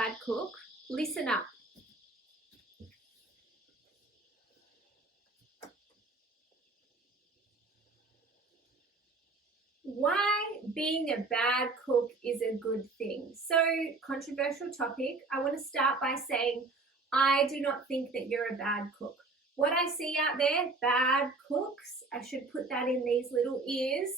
bad cook? Listen up. Why being a bad cook is a good thing. So, controversial topic. I want to start by saying I do not think that you're a bad cook. What I see out there, bad cooks, I should put that in these little ears.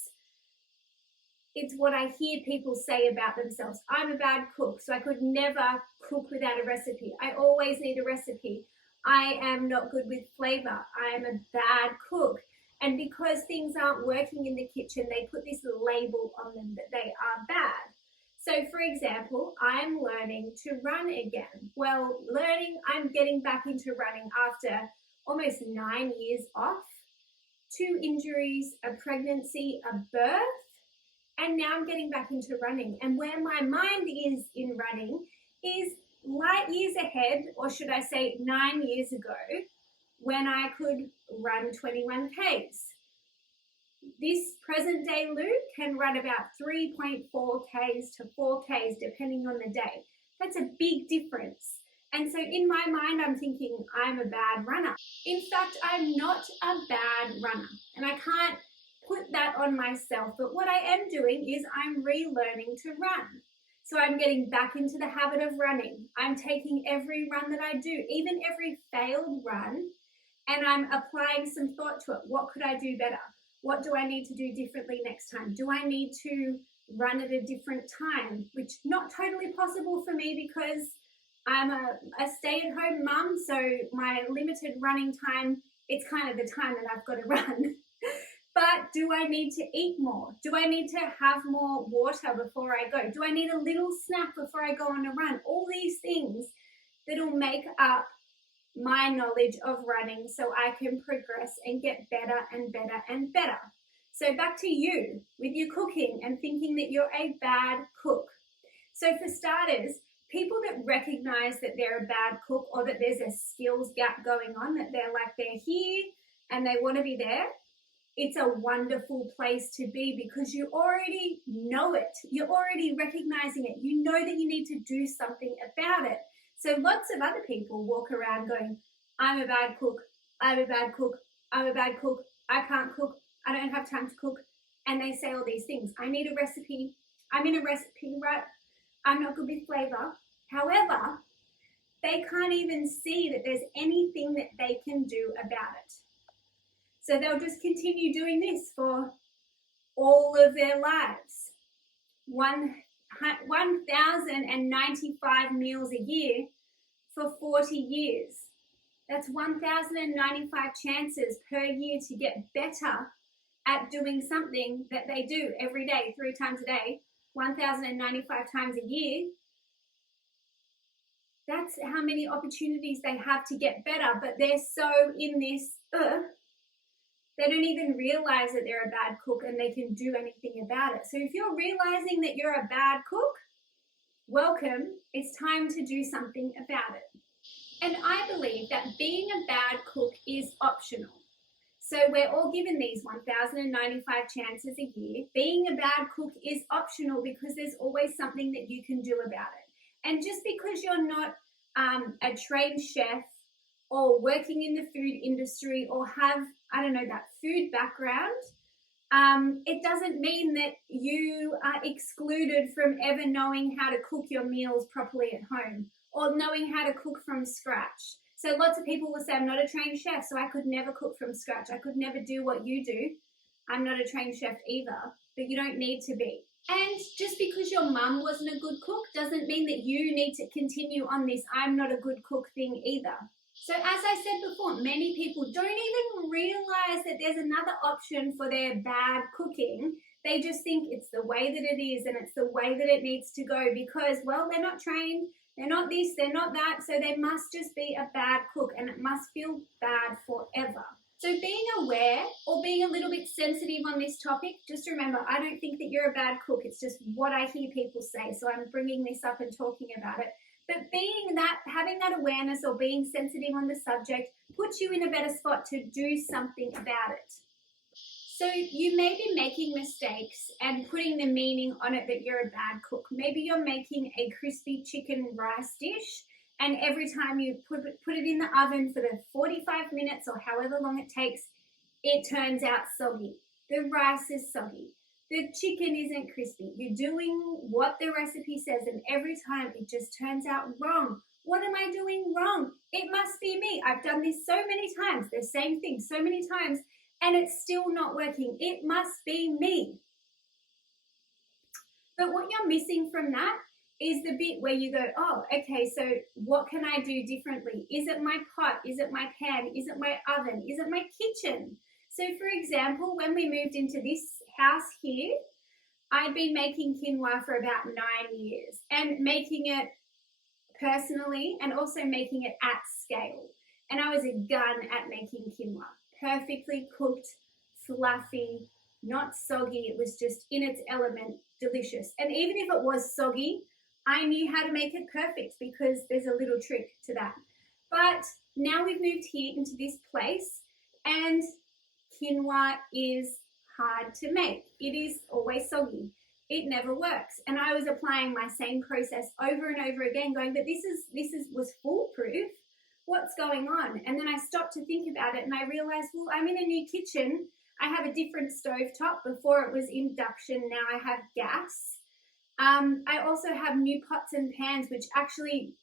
It's what I hear people say about themselves. I'm a bad cook, so I could never cook without a recipe. I always need a recipe. I am not good with flavor. I am a bad cook. And because things aren't working in the kitchen, they put this label on them that they are bad. So for example, I'm learning to run again. Well, I'm getting back into running after almost 9 years off, 2 injuries, a pregnancy, a birth, and now I'm getting back into running. And where my mind is in running is light years ahead, or should I say 9 years ago, when I could run 21 Ks. This present day Lou can run about 3.4 Ks to 4 Ks depending on the day. That's a big difference. And so in my mind, I'm thinking I'm a bad runner. In fact, I'm not a bad runner, and I can't put that on myself. But what I am doing is I'm relearning to run. So I'm getting back into the habit of running. I'm taking every run that I do, even every failed run, and I'm applying some thought to it. What could I do better? What do I need to do differently next time? Do I need to run at a different time? Which not totally possible for me because I'm a stay-at-home mum, so my limited running time, it's kind of the time that I've got to run. But do I need to eat more? Do I need to have more water before I go? Do I need a little snack before I go on a run? All these things that'll make up my knowledge of running so I can progress and get better and better and better. So back to you with your cooking and thinking that you're a bad cook. So for starters, people that recognize that they're a bad cook or that there's a skills gap going on, that they're here and they want to be there, it's a wonderful place to be because you already know it. You're already recognizing it. You know that you need to do something about it. So lots of other people walk around going, I'm a bad cook, I'm a bad cook, I'm a bad cook, I can't cook, I don't have time to cook. And they say all these things. I need a recipe, I'm in a recipe rut, I'm not good with flavor. However, they can't even see that there's anything that they can do about it. So they'll just continue doing this for all of their lives. 1,095 meals a year for 40 years. That's 1,095 chances per year to get better at doing something that they do every day, 3 times a day, 1,095 times a year. That's how many opportunities they have to get better, but they're so in this, they don't even realize that they're a bad cook and they can do anything about it. So if you're realizing that you're a bad cook, welcome. It's time to do something about it. And I believe that being a bad cook is optional. So we're all given these 1,095 chances a year. Being a bad cook is optional because there's always something that you can do about it. And just because you're not a trained chef or working in the food industry or have, that food background, it doesn't mean that you are excluded from ever knowing how to cook your meals properly at home or knowing how to cook from scratch. So lots of people will say, I'm not a trained chef, so I could never cook from scratch. I could never do what you do. I'm not a trained chef either, but you don't need to be. And just because your mum wasn't a good cook doesn't mean that you need to continue on this I'm not a good cook thing either. So as I said before, many people don't even realize that there's another option for their bad cooking. They just think it's the way that it is and it's the way that it needs to go because, well, they're not trained, they're not this, they're not that, so they must just be a bad cook and it must feel bad forever. So being aware or being a little bit sensitive on this topic, just remember, I don't think that you're a bad cook. It's just what I hear people say, so I'm bringing this up and talking about it. But having that awareness or being sensitive on the subject puts you in a better spot to do something about it. So you may be making mistakes and putting the meaning on it that you're a bad cook. Maybe you're making a crispy chicken rice dish, and every time you put it in the oven for the 45 minutes or however long it takes, it turns out soggy. The rice is soggy. The chicken isn't crispy. You're doing what the recipe says, and every time it just turns out wrong. What am I doing wrong? It must be me. I've done this so many times, the same thing so many times, and it's still not working. It must be me. But what you're missing from that is the bit where you go, oh, okay, so what can I do differently? Is it my pot? Is it my pan? Is it my oven? Is it my kitchen? So for example, when we moved into this house here, I'd been making quinoa for about 9 years and making it personally and also making it at scale. And I was a gun at making quinoa. Perfectly cooked, fluffy, not soggy. It was just in its element, delicious. And even if it was soggy, I knew how to make it perfect because there's a little trick to that. But now we've moved here into this place and quinoa is hard to make. It is always soggy. It never works. And I was applying my same process over and over again, going, but this was foolproof. What's going on? And then I stopped to think about it and I realized, well, I'm in a new kitchen. I have a different stove top. Before it was induction, now I have gas. I also have new pots and pans, which actually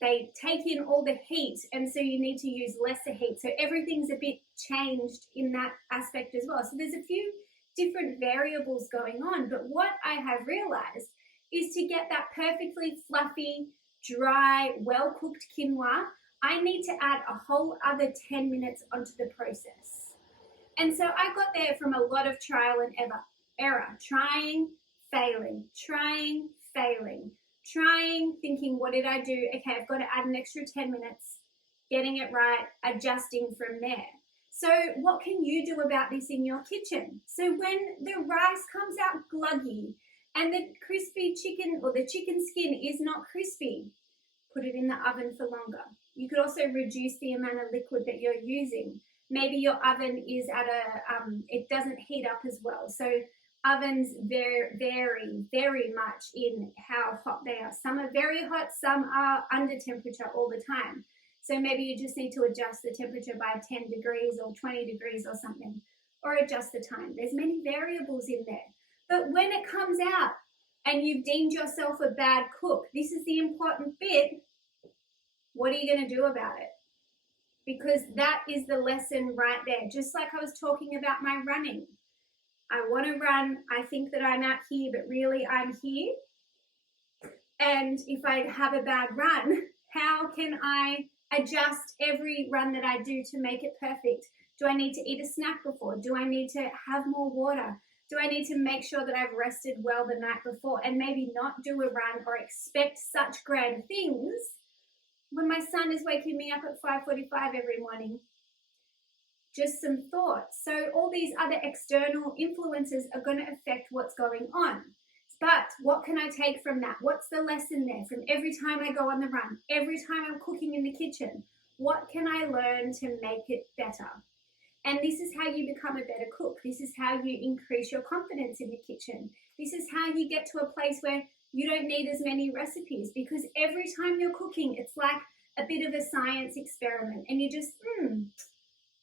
they take in all the heat, and so you need to use lesser heat. So everything's a bit changed in that aspect as well. So there's a few different variables going on, but what I have realized is to get that perfectly fluffy, dry, well-cooked quinoa, I need to add a whole other 10 minutes onto the process. And so I got there from a lot of trial and error, trying, failing, trying, thinking, what did I do? Okay, I've got to add an extra 10 minutes, getting it right, adjusting from there. So what can you do about this in your kitchen? So when the rice comes out gluggy and the crispy chicken or the chicken skin is not crispy, put it in the oven for longer. You could also reduce the amount of liquid that you're using. Maybe your oven is at it doesn't heat up as well. So ovens vary very much in how hot they are. Some are very hot, some are under temperature all the time. So maybe you just need to adjust the temperature by 10 degrees or 20 degrees or something, or adjust the time. There's many variables in there. But when it comes out and you've deemed yourself a bad cook, this is the important bit. What are you going to do about it? Because that is the lesson right there. Just like I was talking about my running. I want to run. I think that I'm out here, but really I'm here. And if I have a bad run, how can I adjust every run that I do to make it perfect? Do I need to eat a snack before? Do I need to have more water? Do I need to make sure that I've rested well the night before and maybe not do a run or expect such grand things when my son is waking me up at 5:45 every morning? Just some thoughts. So all these other external influences are going to affect what's going on. But what can I take from that? What's the lesson there from every time I go on the run, every time I'm cooking in the kitchen? What can I learn to make it better? And this is how you become a better cook. This is how you increase your confidence in the kitchen. This is how you get to a place where you don't need as many recipes, because every time you're cooking, it's like a bit of a science experiment. And you just,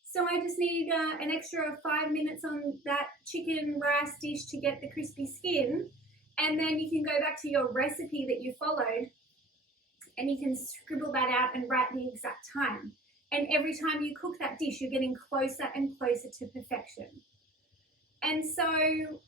so I just need an extra 5 minutes on that chicken rice dish to get the crispy skin. And then you can go back to your recipe that you followed and you can scribble that out and write the exact time. And every time you cook that dish, you're getting closer and closer to perfection. And so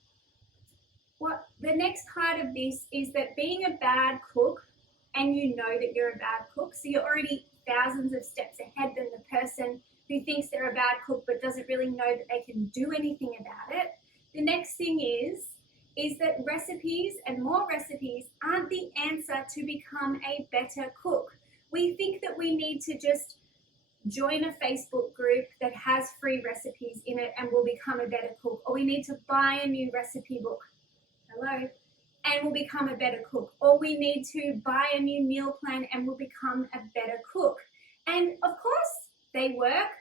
what the next part of this is that being a bad cook, and you know that you're a bad cook, so you're already thousands of steps ahead than the person who thinks they're a bad cook but doesn't really know that they can do anything about it. The next thing is that recipes and more recipes aren't the answer to become a better cook. We think that we need to just join a Facebook group that has free recipes in it and we'll become a better cook, or we need to buy a new recipe book, and we'll become a better cook, or we need to buy a new meal plan and we'll become a better cook. And of course they work,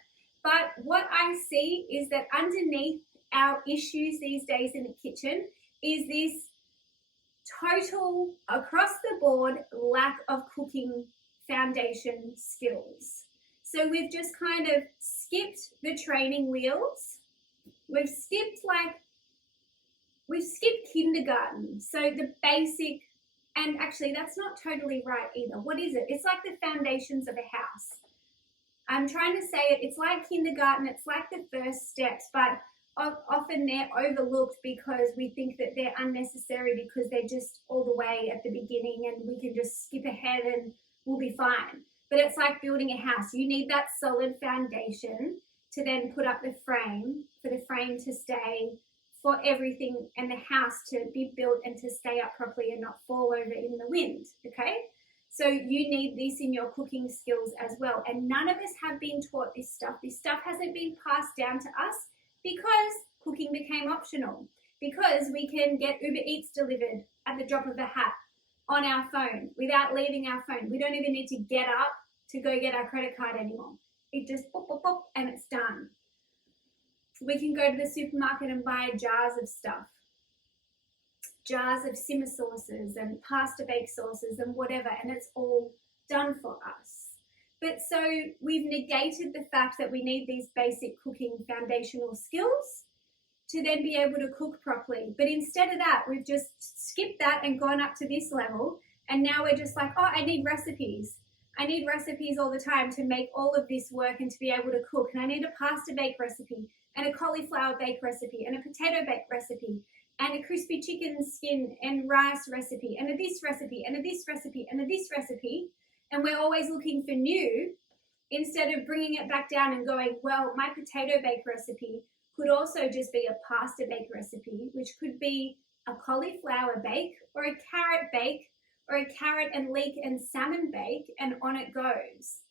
But what I see is that underneath our issues these days in the kitchen is this total, across the board, lack of cooking foundation skills. So we've just kind of skipped the training wheels. We've skipped kindergarten. So the basic, and actually that's not totally right either. What is it? It's like the foundations of a house. I'm trying to say it's like kindergarten, it's like the first steps, but often they're overlooked because we think that they're unnecessary because they're just all the way at the beginning and we can just skip ahead and we'll be fine. But it's like building a house. You need that solid foundation to then put up the frame, for the frame to stay, for everything and the house to be built and to stay up properly and not fall over in the wind, okay? So you need this in your cooking skills as well. And none of us have been taught this stuff. This stuff hasn't been passed down to us because cooking became optional, because we can get Uber Eats delivered at the drop of a hat on our phone without leaving our phone. We don't even need to get up to go get our credit card anymore. It just pop, pop, pop, and it's done. We can go to the supermarket and buy jars of stuff. Jars of simmer sauces and pasta bake sauces and whatever, and it's all done for us. But so we've negated the fact that we need these basic cooking foundational skills to then be able to cook properly. But instead of that, we've just skipped that and gone up to this level, and now we're just like, oh, I need recipes. I need recipes all the time to make all of this work and to be able to cook. And I need a pasta bake recipe and a cauliflower bake recipe and a potato bake recipe and a crispy chicken skin and rice recipe and a this recipe and a this recipe and a this recipe. And we're always looking for new instead of bringing it back down and going, well, my potato bake recipe could also just be a pasta bake recipe, which could be a cauliflower bake or a carrot bake or a carrot and leek and salmon bake, and on it goes.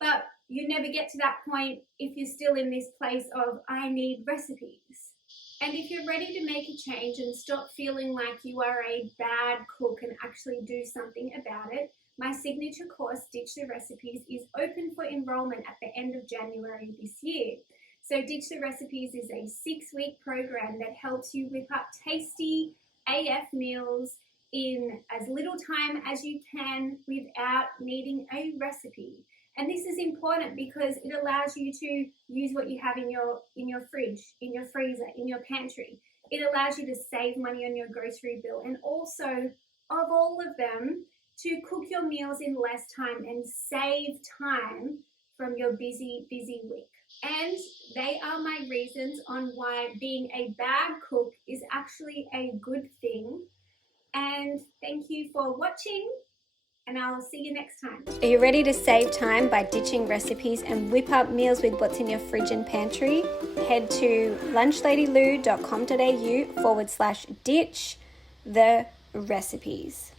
But you never get to that point if you're still in this place of, I need recipes. And if you're ready to make a change and stop feeling like you are a bad cook and actually do something about it, my signature course, Ditch the Recipes, is open for enrollment at the end of January this year. So Ditch the Recipes is a 6-week program that helps you whip up tasty AF meals in as little time as you can without needing a recipe. And this is important because it allows you to use what you have in your fridge, in your freezer, in your pantry. It allows you to save money on your grocery bill, and also, of all of them, to cook your meals in less time and save time from your busy, busy week. And they are my reasons on why being a bad cook is actually a good thing. And thank you for watching, and I'll see you next time. Are you ready to save time by ditching recipes and whip up meals with what's in your fridge and pantry? Head to lunchladielou.com.au/ditch the recipes.